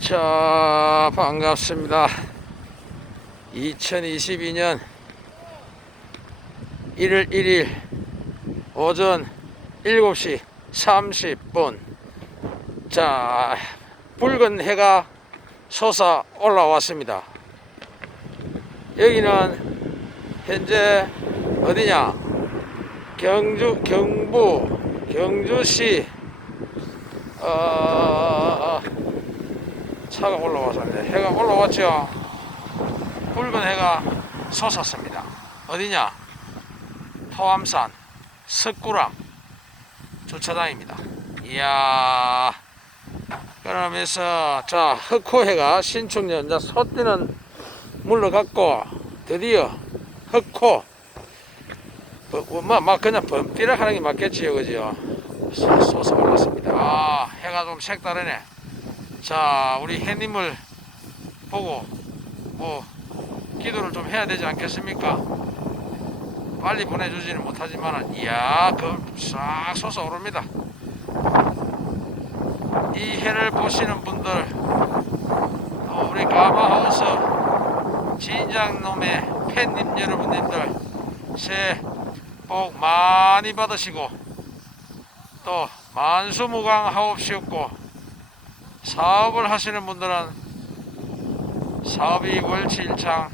자, 반갑습니다. 2022년 1월 1일 오전 7시 30분. 자, 붉은 해가 솟아 올라왔습니다. 여기는 현재 어디냐? 경주, 경부, 경주시, 어, 차가 이제 해가 올라왔죠. 붉은 해가 솟았습니다. 어디냐? 토암산 석구람 주차장입니다. 이야. 그러면서 자 흑호해가 신축년 자 소띠는 물러갔고 드디어 흑호 뭐, 뭐, 막 그냥 범띠를 하는 게 맞겠지요, 그죠? 솟- 솟아올랐습니다. 아, 해가 좀 색다르네. 자, 우리 해님을 보고 뭐 기도를 좀 해야 되지 않겠습니까? 빨리 보내주지는 못하지만, 이야, 그싹 솟아오릅니다. 이 해를 보시는 분들, 또 우리 가마하우스 진장놈의 팬님 여러분들, 새해 복 많이 받으시고, 또 만수무강하옵시옵고, 사업을 하시는 분들은 사업이 월치일창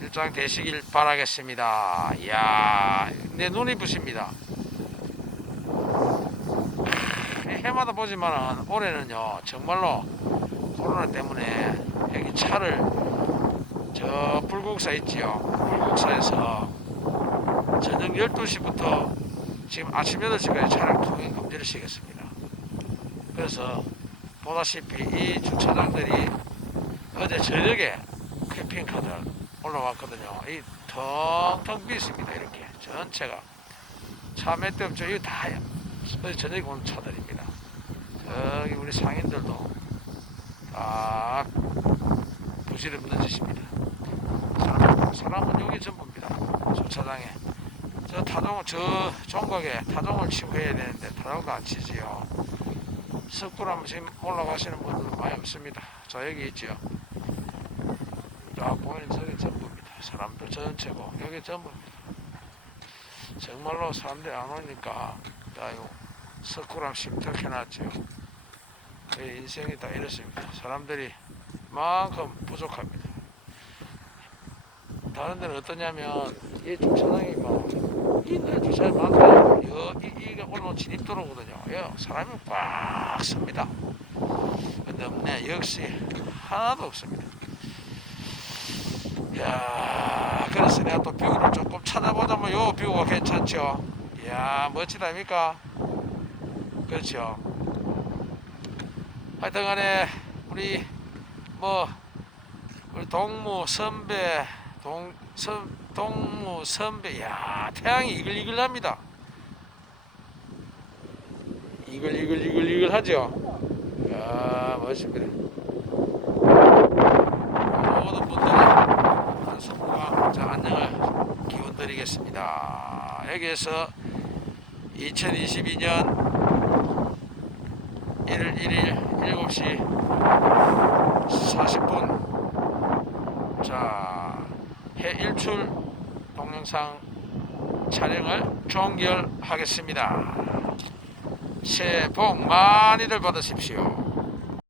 일장 되시길 바라겠습니다. 이야, 내 눈이 부십니다. 해마다 보지만은 올해는요 정말로 코로나 때문에 여기 차를 저 불국사 있지요 불국사에서 저녁 12시부터 지금 아침 8시까지 차량 통행 금지를 시켰습니다 그래서 보다시피 이 주차장들이 어제 저녁에 캠핑카들 올라왔거든요 이 텅텅 비어 있습니다 이렇게 전체가 차몇대 없죠 이거 다 어제 저녁에 온 차들입니다 저기 우리 상인들도 딱 부실없는 짓입니다. 사람, 사람은 여기 전부입니다. 주차장에. 저 타종, 저 종각에 타종을 치고 해야 되는데 타종도 안 치지요. 지금 올라가시는 분들은 많이 없습니다. 저 여기 있죠. 자, 보이는 저기 전부입니다. 사람들 전체고, 여기 전부입니다. 정말로 사람들이 안 오니까, 자, 요 석굴함 심탁해놨죠. 제 인생이 다 이렇습니다. 사람들이 만큼 부족합니다. 다른 데는 어떠냐면 이 주차장이 뭐 이날 주차장이 이- 이게 올라온 진입도로거든요. 예, 사람이 꽉 씁니다. 근데 없네. 역시 하나도 없습니다. 야, 그래서 내가 또 뷰를 조금 찾아보자면 요 뷰가 괜찮죠. 이야, 멋지다 아닙니까? 그렇죠. 하여튼간에 우리 뭐 우리 동무 선배 동 선, 동무 선배 야 태양이 이글이글합니다. 이글이글이글이글 하죠. 야 멋집니다. 모든 분들이 성과 자 안녕을 기원드리겠습니다. 여기에서 2022년 1월 1일 7시 40분 자 해일출 동 영상 촬영을 종결하겠습니다. 새해 복 많이들 받으십시오.